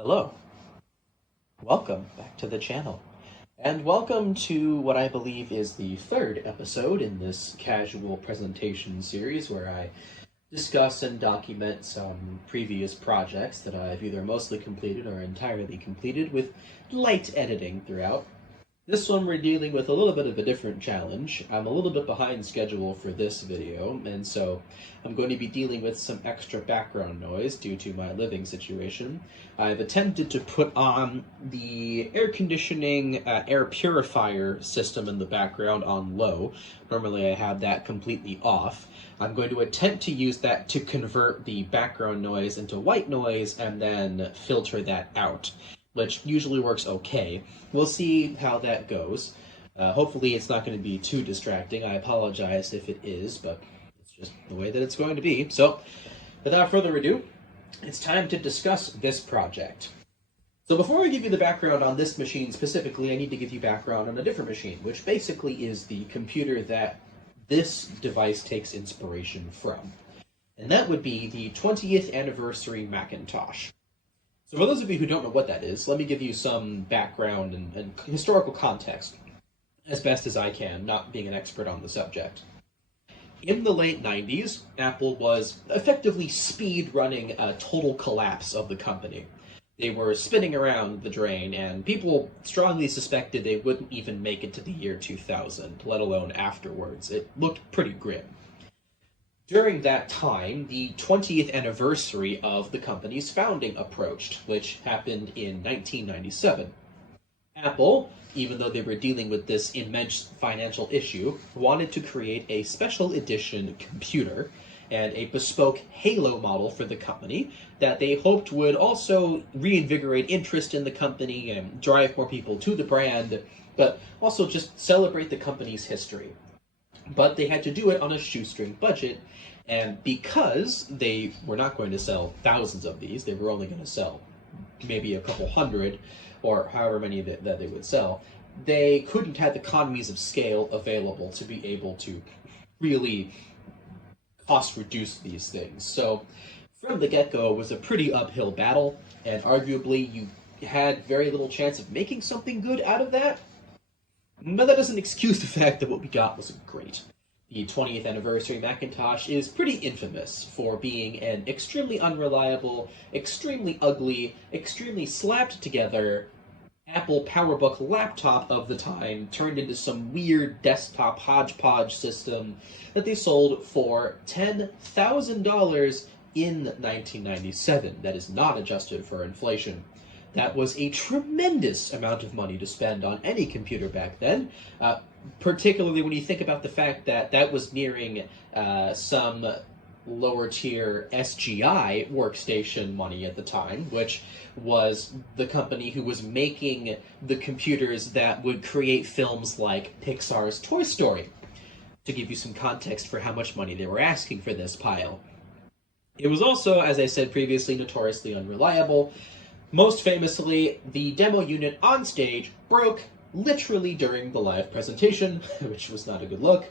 Hello, welcome back to the channel, and welcome to what I believe is the third episode in this casual presentation series where I discuss and document some previous projects that I've either mostly completed or entirely completed with light editing throughout. This one we're dealing with a little bit of a different challenge. I'm a little bit behind schedule for this video, and so I'm going to be dealing with some extra background noise due to my living situation. I've attempted to put on the air conditioning air purifier system in the background on low. Normally I have that completely off. I'm going to attempt to use that to convert the background noise into white noise and then filter that out, which usually works okay. We'll see how that goes. Hopefully it's not going to be too distracting. I apologize if it is, but it's just the way that it's going to be. So, without further ado, it's time to discuss this project. So before I give you the background on this machine specifically, I need to give you background on a different machine, which basically is the computer that this device takes inspiration from. And that would be the 20th anniversary Macintosh. So for those of you who don't know what that is, let me give you some background and historical context, as best as I can, not being an expert on the subject. In the late 90s, Apple was effectively speed running a total collapse of the company. They were spinning around the drain, and people strongly suspected they wouldn't even make it to the year 2000, let alone afterwards. It looked pretty grim. During that time, the 20th anniversary of the company's founding approached, which happened in 1997. Apple, even though they were dealing with this immense financial issue, wanted to create a special edition computer and a bespoke Halo model for the company that they hoped would also reinvigorate interest in the company and drive more people to the brand, but also just celebrate the company's history. But they had to do it on a shoestring budget, and because they were not going to sell thousands of these, they were only going to sell maybe a couple hundred, or however many that they would sell, they couldn't have economies of scale available to be able to really cost reduce these things. So from the get-go, it was a pretty uphill battle, and arguably you had very little chance of making something good out of that. But that doesn't excuse the fact that what we got wasn't great. The 20th anniversary Macintosh is pretty infamous for being an extremely unreliable, extremely ugly, extremely slapped together Apple PowerBook laptop of the time turned into some weird desktop hodgepodge system that they sold for $10,000 in 1997. That is not adjusted for inflation. That was a tremendous amount of money to spend on any computer back then, particularly when you think about the fact that that was nearing some lower tier SGI workstation money at the time, which was the company who was making the computers that would create films like Pixar's Toy Story, to give you some context for how much money they were asking for this pile. It was also, as I said previously, notoriously unreliable. Most famously, the demo unit on stage broke literally during the live presentation, which was not a good look.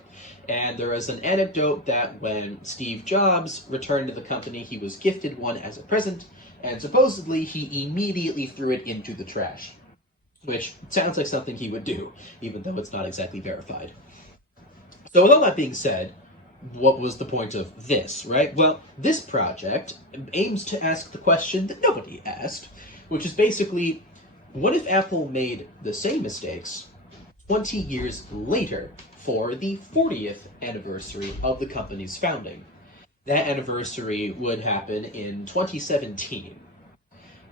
And there is an anecdote that when Steve Jobs returned to the company, he was gifted one as a present, and supposedly he immediately threw it into the trash. Which sounds like something he would do, even though it's not exactly verified. So with all that being said, what was the point of this, right? Well, this project aims to ask the question that nobody asked, which is basically, what if Apple made the same mistakes 20 years later for the 40th anniversary of the company's founding? That anniversary would happen in 2017.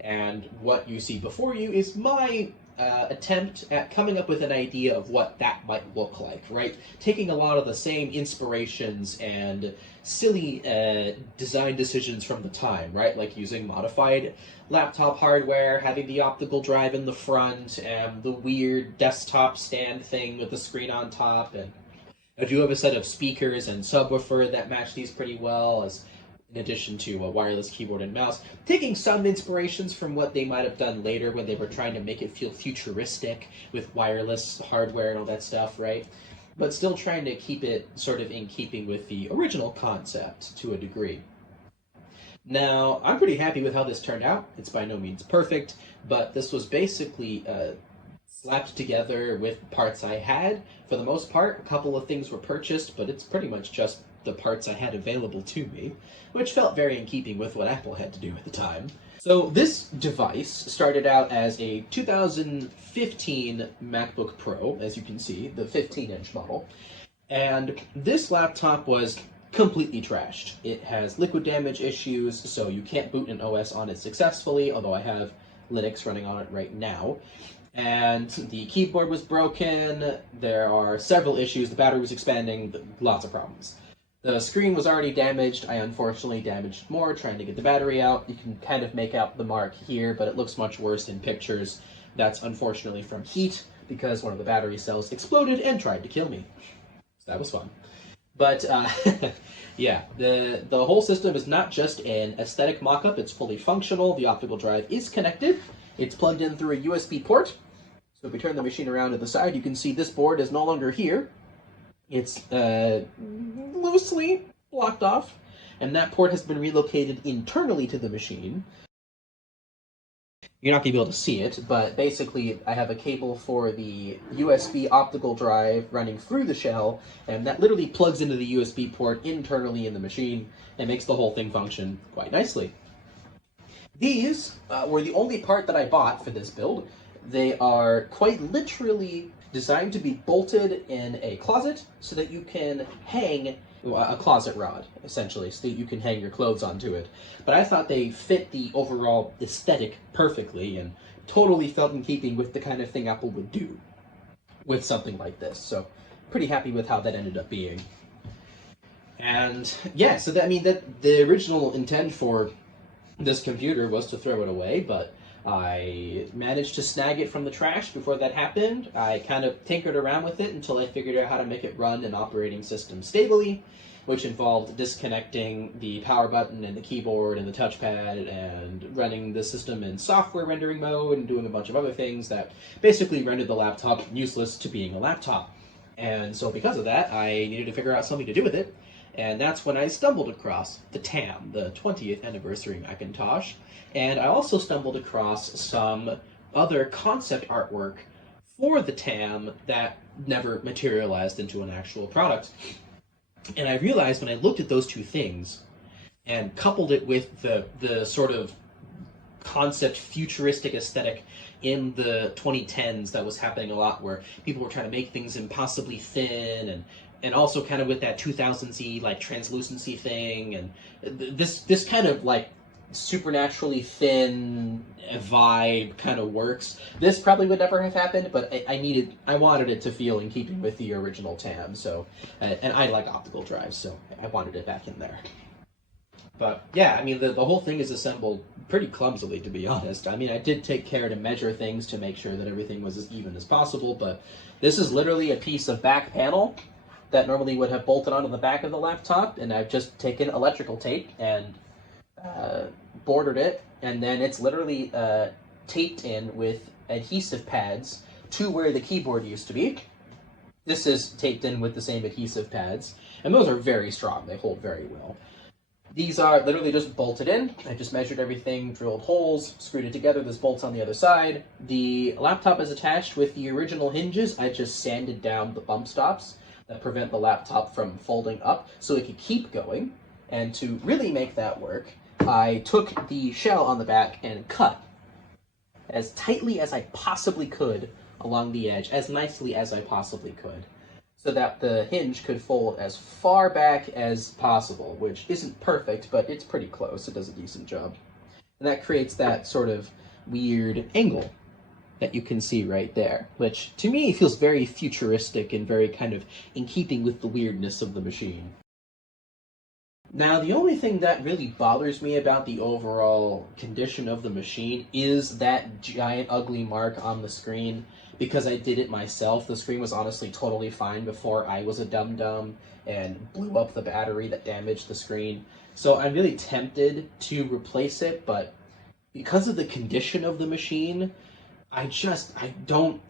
And what you see before you is my attempt at coming up with an idea of what that might look like, right? Taking a lot of the same inspirations and silly design decisions from the time, right? Like using modified laptop hardware, having the optical drive in the front, and the weird desktop stand thing with the screen on top, and I do have a set of speakers and subwoofer that match these pretty well, as in addition to a wireless keyboard and mouse, taking some inspirations from what they might have done later when they were trying to make it feel futuristic with wireless hardware and all that stuff, right? But still trying to keep it sort of in keeping with the original concept to a degree. Now, I'm pretty happy with how this turned out. It's by no means perfect, but this was basically slapped together with parts I had. For the most part, a couple of things were purchased, but it's pretty much just the parts I had available to me, which felt very in keeping with what Apple had to do at the time. So this device started out as a 2015 MacBook Pro, as you can see, the 15-inch model. And this laptop was completely trashed. It has liquid damage issues, so you can't boot an OS on it successfully, although I have Linux running on it right now. And the keyboard was broken, there are several issues, the battery was expanding, lots of problems. The screen was already damaged, I unfortunately damaged more trying to get the battery out. You can kind of make out the mark here, but it looks much worse in pictures. That's unfortunately from heat, because one of the battery cells exploded and tried to kill me. So that was fun. But yeah, the whole system is not just an aesthetic mock-up, it's fully functional. The optical drive is connected. It's plugged in through a USB port. So if we turn the machine around to the side, you can see this board is no longer here. It's loosely blocked off, and that port has been relocated internally to the machine. You're not going to be able to see it, but basically I have a cable for the USB optical drive running through the shell, and that literally plugs into the USB port internally in the machine and makes the whole thing function quite nicely. These were the only part that I bought for this build. They are quite literally designed to be bolted in a closet so that you can hang a closet rod, essentially, so that you can hang your clothes onto it. But I thought they fit the overall aesthetic perfectly and totally felt in keeping with the kind of thing Apple would do with something like this. So pretty happy with how that ended up being. And yeah, so that, I mean, that the original intent for this computer was to throw it away, but I managed to snag it from the trash before that happened. I kind of tinkered around with it until I figured out how to make it run an operating system stably, which involved disconnecting the power button and the keyboard and the touchpad and running the system in software rendering mode and doing a bunch of other things that basically rendered the laptop useless to being a laptop. And so because of that, I needed to figure out something to do with it. And that's when I stumbled across the TAM, the 20th anniversary Macintosh. And I also stumbled across some other concept artwork for the TAM that never materialized into an actual product. And I realized when I looked at those two things and coupled it with the sort of concept futuristic aesthetic in the 2010s that was happening a lot, where people were trying to make things impossibly thin and also kind of with that 2000s like translucency thing, and this kind of like supernaturally thin vibe kind of works. This probably would never have happened, but I wanted it to feel in keeping with the original TAM. So, and I like optical drives, so I wanted it back in there. But yeah, I mean, the whole thing is assembled pretty clumsily, to be honest. I mean, I did take care to measure things to make sure that everything was as even as possible, but this is literally a piece of back panel that normally would have bolted onto the back of the laptop, and I've just taken electrical tape and bordered it, and then it's literally taped in with adhesive pads to where the keyboard used to be. This is taped in with the same adhesive pads, and those are very strong. They hold very well. These are literally just bolted in. I just measured everything, drilled holes, screwed it together. There's bolts on the other side. The laptop is attached with the original hinges. I just sanded down the bump stops that prevent the laptop from folding up so it could keep going. And to really make that work, I took the shell on the back and cut as tightly as I possibly could along the edge, as nicely as I possibly could, so that the hinge could fold as far back as possible, which isn't perfect, but it's pretty close. It does a decent job. And that creates that sort of weird angle that you can see right there, which to me feels very futuristic and very kind of in keeping with the weirdness of the machine. Now, the only thing that really bothers me about the overall condition of the machine is that giant ugly mark on the screen. Because I did it myself, the screen was honestly totally fine before I was a dum-dum and blew up the battery that damaged the screen. So I'm really tempted to replace it, but because of the condition of the machine, I don't,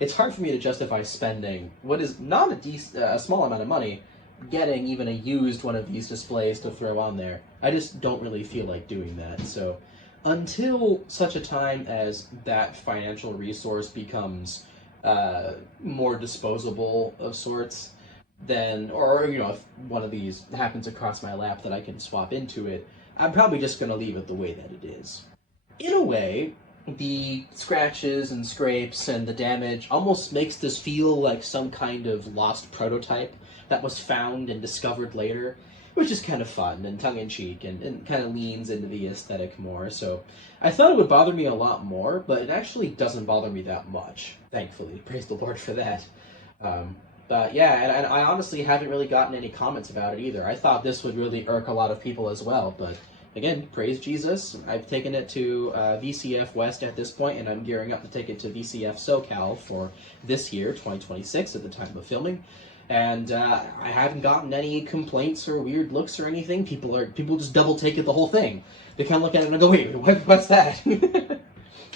it's hard for me to justify spending what is not a small amount of money getting even a used one of these displays to throw on there. I just don't really feel like doing that. So until such a time as that financial resource becomes more disposable of sorts, then, or if one of these happens across my lap that I can swap into it, I'm probably just going to leave it the way that it is. In a way, the scratches and scrapes and the damage almost makes this feel like some kind of lost prototype that was found and discovered later, which is kind of fun and tongue-in-cheek and kind of leans into the aesthetic more. So I thought it would bother me a lot more, but it actually doesn't bother me that much, thankfully. Praise the Lord for that. But yeah, and I honestly haven't really gotten any comments about it either. I thought this would really irk a lot of people as well, but again, praise Jesus. I've taken it to VCF West at this point, and I'm gearing up to take it to VCF SoCal for this year, 2026, at the time of filming. And I haven't gotten any complaints or weird looks or anything. People just double take it the whole thing. They kind of look at it and go, "Wait, what's that?"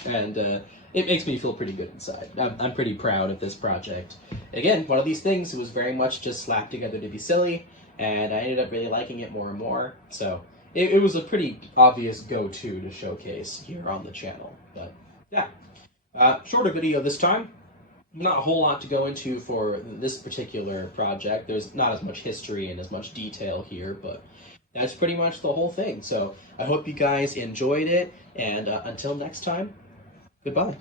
And it makes me feel pretty good inside. I'm pretty proud of this project. Again, one of these things, it was very much just slapped together to be silly, and I ended up really liking it more and more. So it was a pretty obvious go-to to showcase here on the channel. But yeah, shorter video this time. Not a whole lot to go into for this particular project. There's not as much history and as much detail here, but that's pretty much the whole thing. So I hope you guys enjoyed it, and until next time, goodbye.